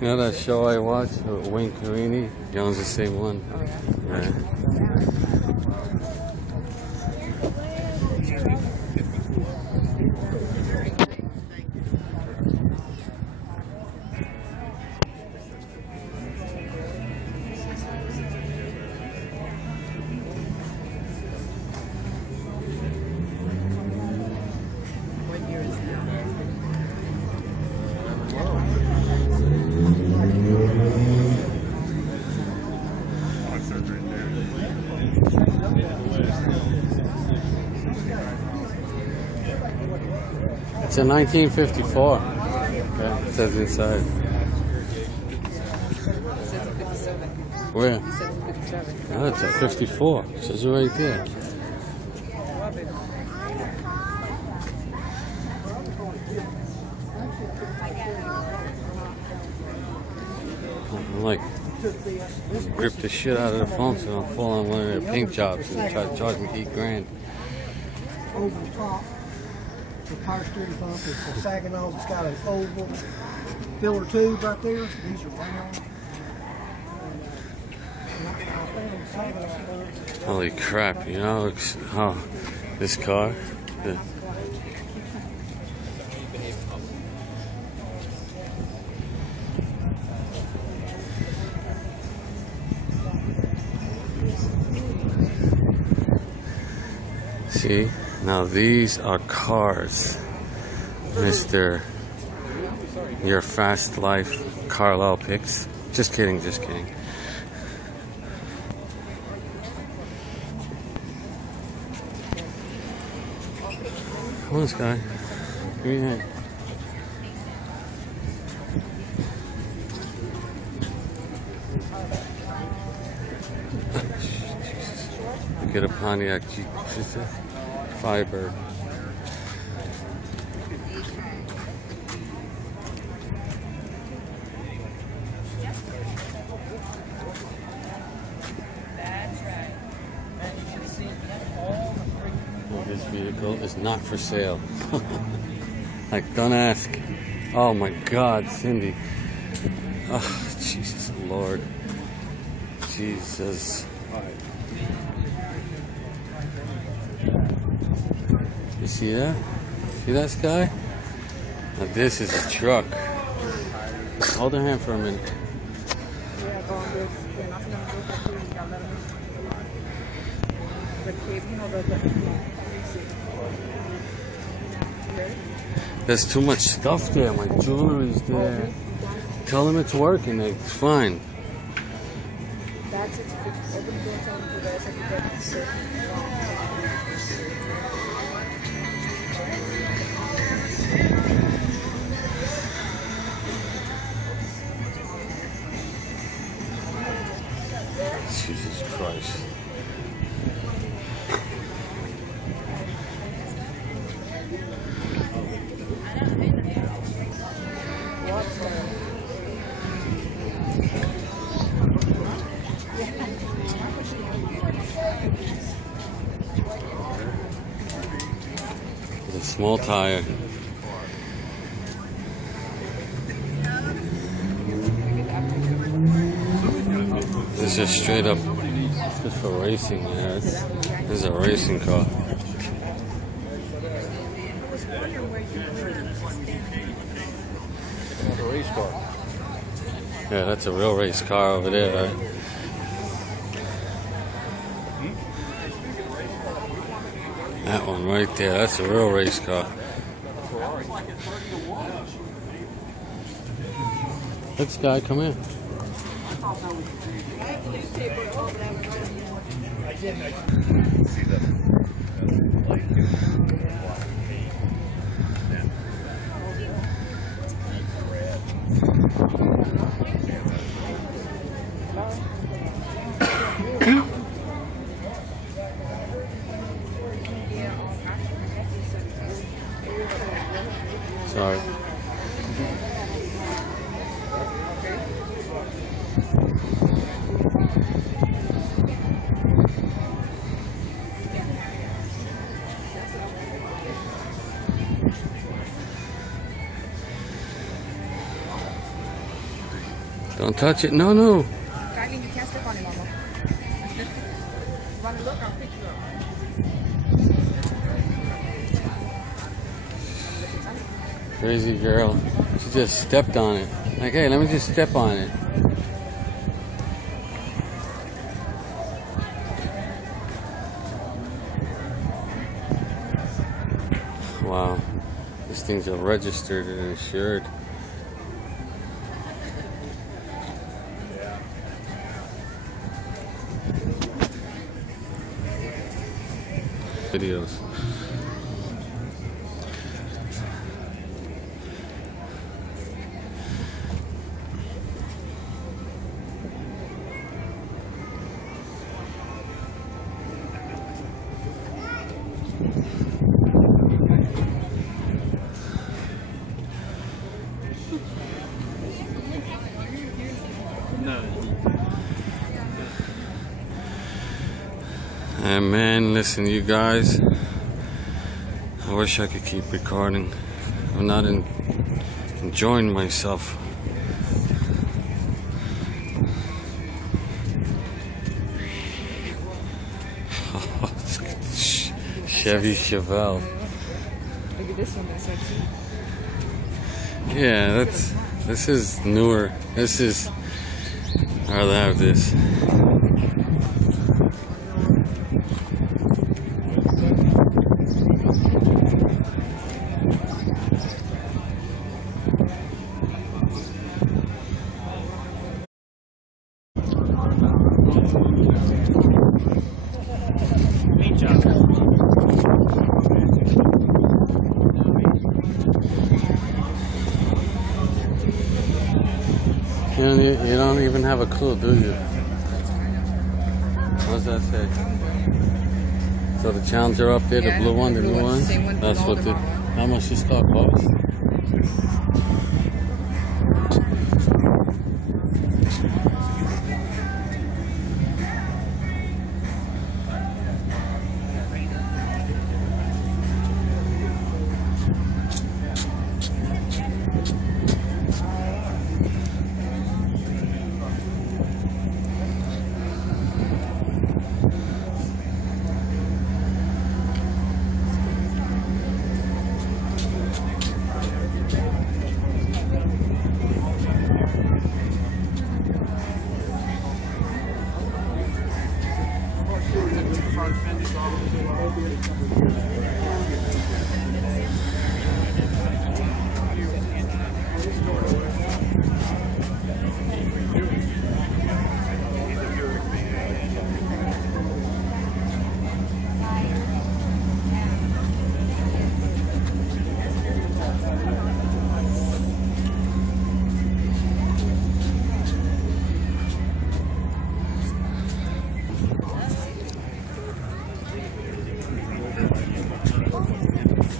You know that show I watched with Wayne Carini? He owns the same one. Oh, yeah. Yeah. What year is that? It's a 1954. Okay, it says inside. Where? You said 57. Oh, it's a 54. It says it right there. I'm like, grip the shit out of the phone so I don't fall on one of their paint jobs and try to charge me $8,000. Over the top, the power steering pump is the Saginaw. It's got an oval filler tube right there. These are round. Holy crap, you know, oh, this car. See, now these are cars, Mr. Your Fast Life Carlisle picks. Just kidding, just kidding. Come on, Sky. Give me a hand. Get a Pontiac Jeep. Firebird. This vehicle is not for sale. Like, don't ask. Oh my God, Cindy. Oh, Jesus Lord. Jesus. You see that? See that, Sky? Now this is a truck. Hold her hand for a minute. Yeah, go on this. You're not going to go for food. You got to let them. The kid, you know, the There's too much stuff there. My jewelry's there. Tell them it's working. It's fine. That's it. Open the door, tell them to the secretary. Jesus Christ. It's a small tire. This is straight up just for racing, yeah. This is a racing car. It's a race car. Yeah, that's a real race car over there, right? That one right there, that's a real race car. This guy, come here. Sorry. Don't touch it. No, no. Kylie, you can't step on it, Mama. You want to look? I'll pick you up. Crazy girl. She just stepped on it. Like, hey, let me just step on it. Wow. These things are registered and insured. Videos. And man, listen, you guys, I wish I could keep recording. I'm not enjoying myself. Chevy Chevelle. Look at this one, that's sexy. Yeah, this is newer. This is, I'd rather have this. You don't even have a clue, do you? What does that say? So the Challenger up there, the blue one, the new one? That's what the, how much this stuff costs?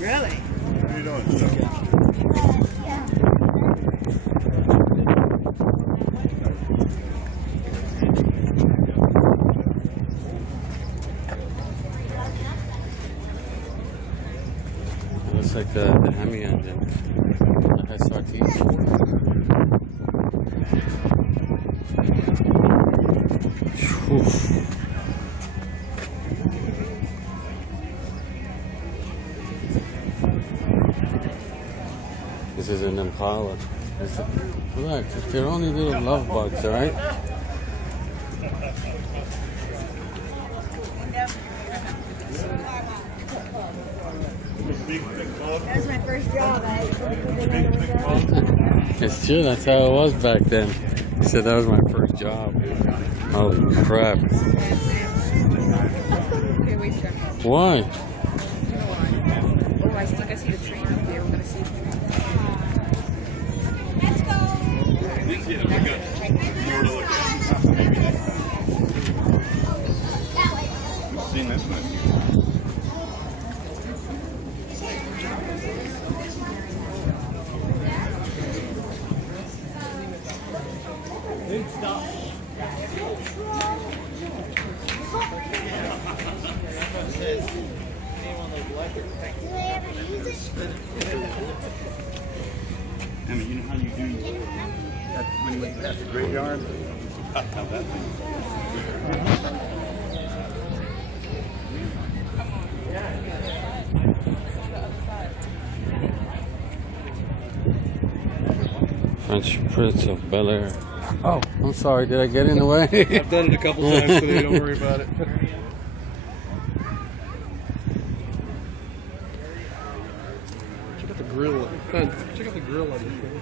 Really? How you doing, Joe? It looks like the Hemi engine. SRT. Whew. This is an Impala. Relax, they're only little love bugs, alright? That was my first job. It's true, that's how it was back then. He said that was my first job. Holy crap. Okay, wait, sir. Why? You know why? Oh, I think I see the train up there. We're gonna see. Let's go. Seen this one. I mean, you know how you do That's a great yard. French Prince of Bel Air. Oh, I'm sorry. Did I get in the way? I've done it a couple times today. Don't worry about it. Check out the grill. Check out the grill on this thing.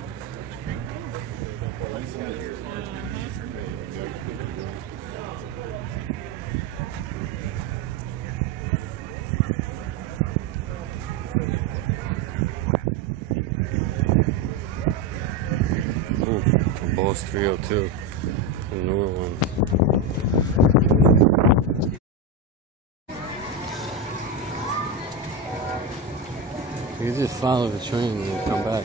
Bose 302, the newer one. You just follow the train and come back.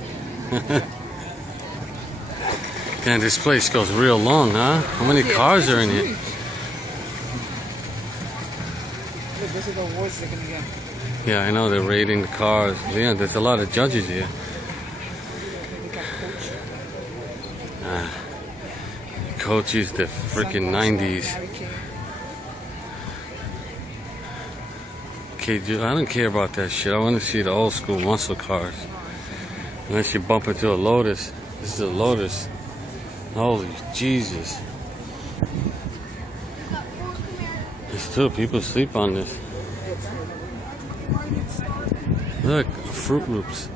Damn, this place goes real long, huh? How many cars are in here? Look, this is the voice they're gonna get. Yeah, I know, they're rating the cars. Yeah, there's a lot of judges here. Coaches, the freaking 90s. Okay, dude, I don't care about that shit. I want to see the old school muscle cars. Unless you bump into a Lotus. This is a Lotus. Holy Jesus. There's two people sleep on this. Look, Fruit Loops.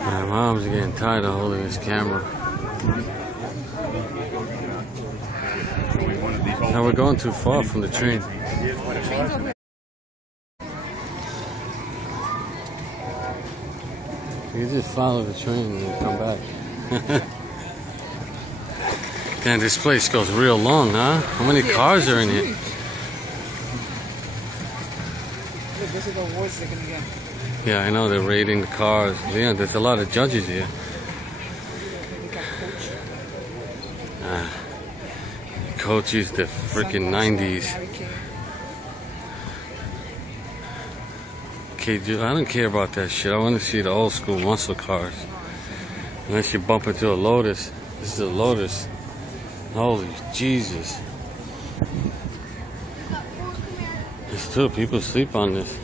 My mom's getting tired of holding this camera. Now we're going too far from the train. You just follow the train and come back. Damn, this place goes real long, huh? How many cars are in here? Look, this is the voice they're gonna get. Yeah, I know, they're rating the cars. Yeah, there's a lot of judges here. Coaches, the freaking 90s. Okay, dude, I don't care about that shit. I want to see the old school muscle cars. Unless you bump into a Lotus. This is a Lotus. Holy Jesus. There's two people sleep on this.